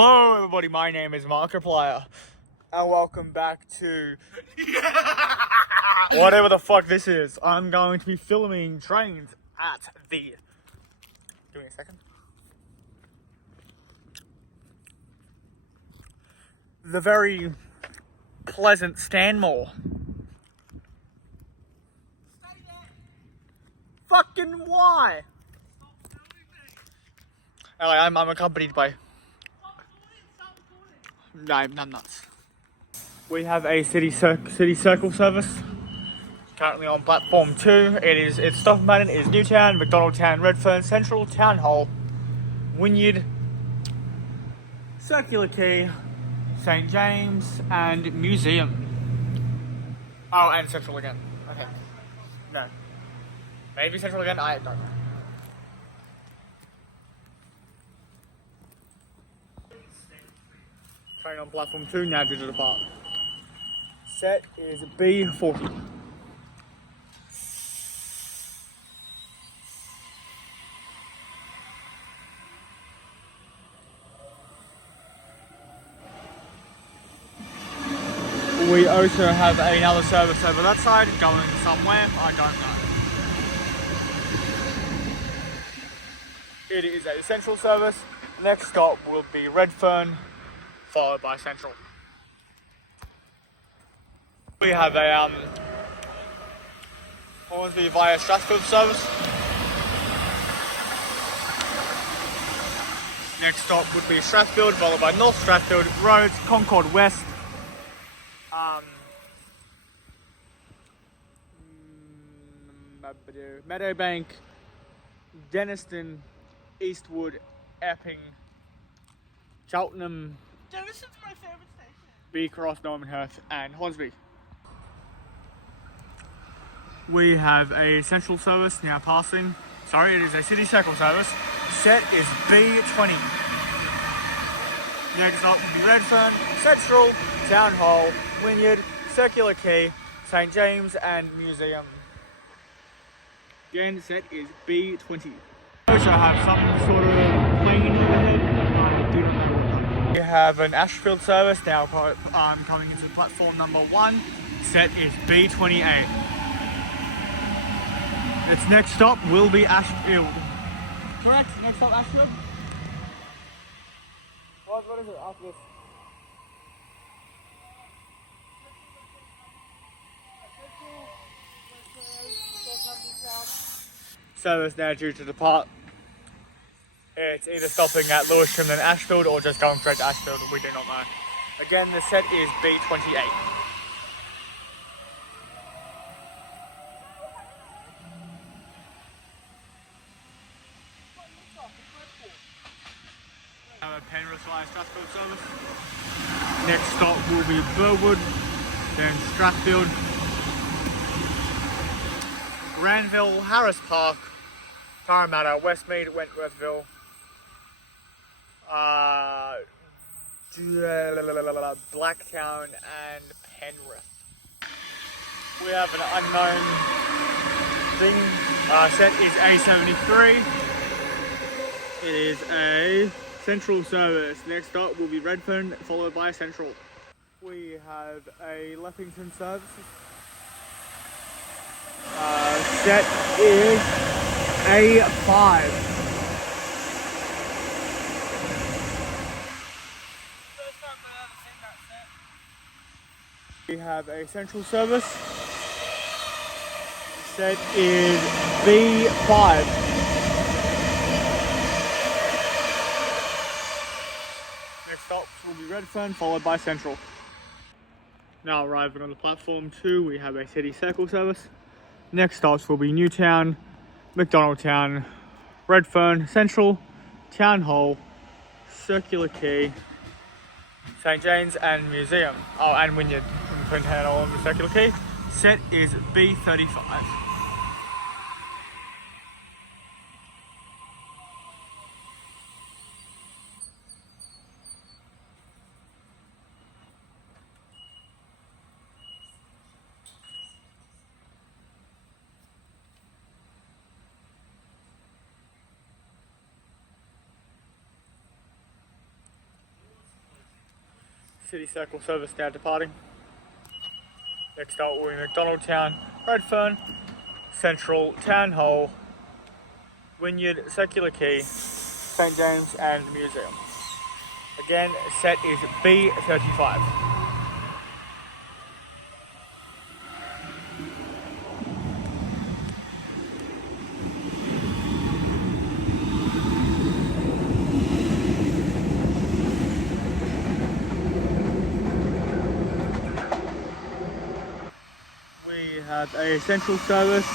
Hello everybody, my name is Markiplier, and welcome back to whatever the fuck this is. I'm going to be filming trains at the... Give me a second. The very pleasant Stanmore. Fucking why? Anyway, I'm accompanied by... No, I'm nuts. We have a city circle service currently on platform 2. It's stop pattern is Newtown, McDonaldtown, Redfern, Central, Town Hall, Wynyard, Circular Quay, St James, and Museum. Oh, and Central again. Okay. No. Maybe Central again. I don't know. Train on platform 2 now due to depart. Set is B40. We also have another service over that side going somewhere, I don't know. It is a Central service. Next stop will be Redfern, followed by Central. We have a Hornsby via Strathfield service. Next stop would be Strathfield, followed by North Strathfield, Rhodes, Concord West, Meadowbank, Denniston, Eastwood, Epping, Cheltenham, Denniston's my favourite station. B-Cross, Normanhurst, and Hornsby. We have a Central service now passing. Sorry, it is a City Circle service. Set is B20. Next up will be Redfern, Central, Town Hall, Wynyard, Circular Quay, St James, and Museum. Again, set is B20. We also have some sort of plane overhead. I do not know what that is. We have an Ashfield service now coming into platform number 1. Set is B28. Its next stop will be Ashfield. Correct? Next stop Ashfield? What is it after this? Service now due to depart. It's either stopping at Lewisham and Ashfield or just going straight to Ashfield, we do not know. Again, the set is B28. Have a Penrith via Strathfield service. Next stop will be Burwood, then Strathfield, Granville, Harris Park, Parramatta, Westmead, Wentworthville, Blacktown, and Penrith. We have an unknown thing. Set is A73. It is a Central service. Next stop will be Redfern, followed by Central. We have a Leppington service. Set is A5. We have a Central service. Set is B5. Next stop will be Redfern, followed by Central. Now arriving on the platform 2, we have a City Circle service. Next stops will be Newtown, McDonaldtown, Redfern, Central, Town Hall, Circular Quay, St James, and Museum. Oh, and Wynyard. Between Town Hall and the Circular Quay. Set is B35. City Circle service now departing. Next stop will be McDonald Town, Redfern, Central, Town Hall, Wynyard, Circular Quay, St James and Museum. Again, set is B35. We have a central service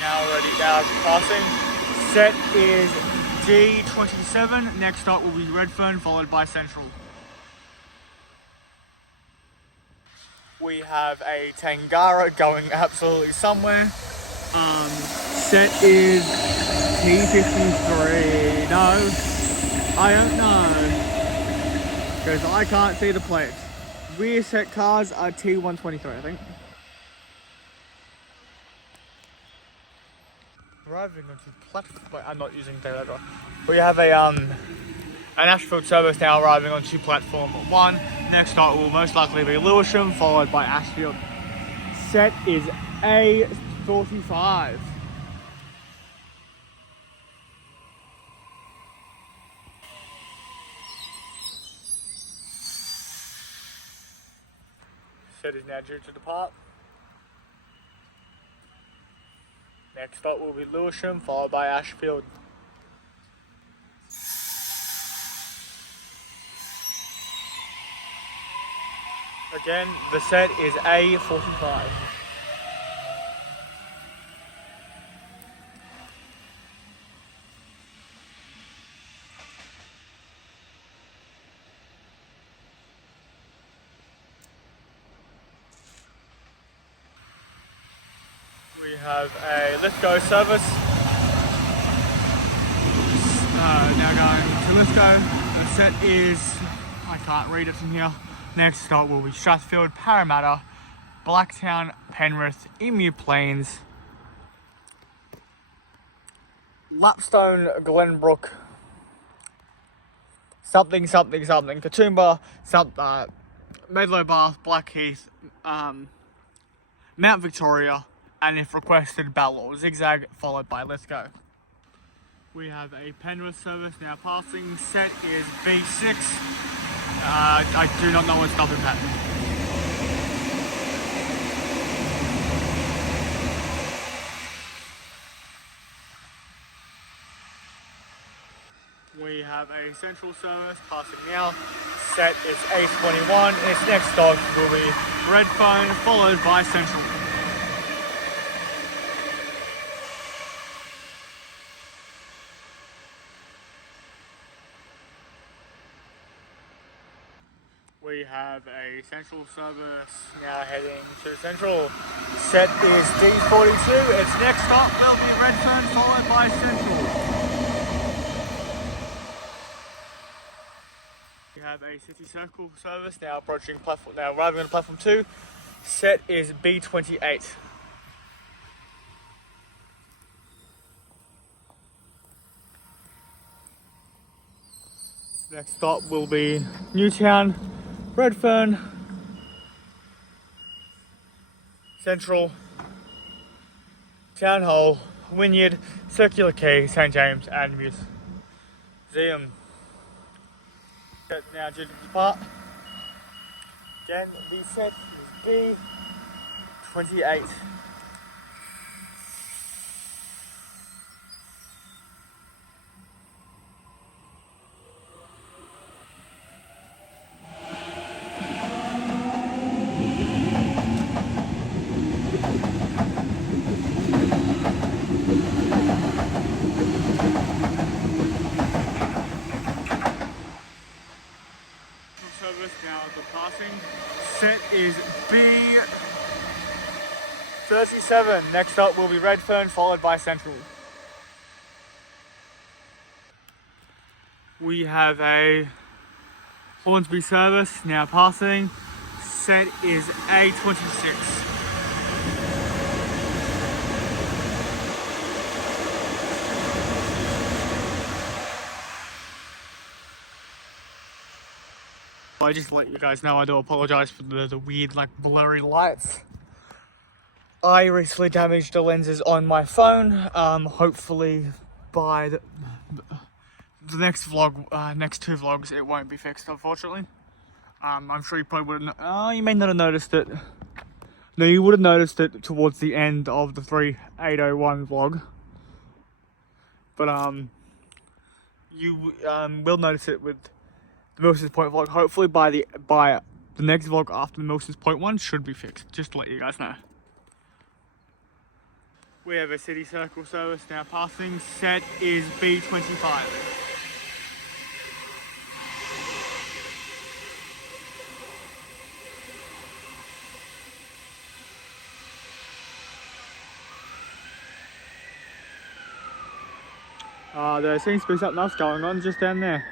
now passing. Set is D27. Next stop will be Redfern, followed by Central. We have a Tangara going absolutely somewhere. Set is T53. No, I don't know, because I can't see the plates. Rear set cars are T123, I think. Arriving onto platform, but I'm not using data. We have an Ashfield service now arriving onto platform 1. Next stop will most likely be Lewisham, followed by Ashfield. Set is A45. Set is now due to depart. Next stop will be Lewisham, followed by Ashfield. Again, the set is A45. We have a Lithgow service. Now going to Lithgow. The set is, I can't read it from here. Next stop will be Strathfield, Parramatta, Blacktown, Penrith, Emu Plains, Lapstone, Glenbrook, something, Katoomba, Medlow Bath, Blackheath, Mount Victoria, and if requested, Ballor. Zigzag, followed by Lithgow. We have a Penrith service now passing. Set is B6. I do not know what's stopping pattern. We have a central service passing now. Set is A21. Its next stop will be Redfern, followed by Central. We have a central service now heading to Central. Set is D42. Its next stop will be Redfern, followed by Central. We have a City Circle service now arriving on platform 2. Set is B28. Next stop will be Newtown, Redfern, Central, Town Hall, Wynyard, Circular Quay, St James and Museum. Set now due to depart. Again, the set is B28. Service now departing. Set is B37. Next up will be Redfern, followed by Central. We have a Hornsby service now passing. Set is A26. I just let you guys know I do apologise for the weird, like, blurry lights. I recently damaged the lenses on my phone. Hopefully by the next vlog, next two vlogs, it won't be fixed, unfortunately. I'm sure you probably wouldn't. Oh, you may not have noticed it. No, you would have noticed it towards the end of the 3801 vlog. But you will notice it with the Milson's Point vlog. Hopefully by the next vlog after the Milson's Point one should be fixed. Just to let you guys know. We have a city circle service now passing. Set is B25. There seems to be something else going on just down there.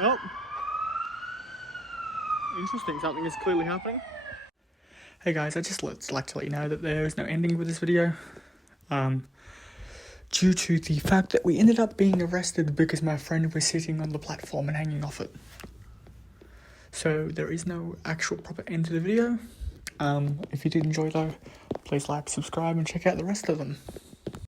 Oh. Interesting, something is clearly happening. Hey guys, I just like to let you know that there is no ending with this video. Due to the fact that we ended up being arrested because my friend was sitting on the platform and hanging off it. So there is no actual proper end to the video. If you did enjoy though, please like, subscribe and check out the rest of them.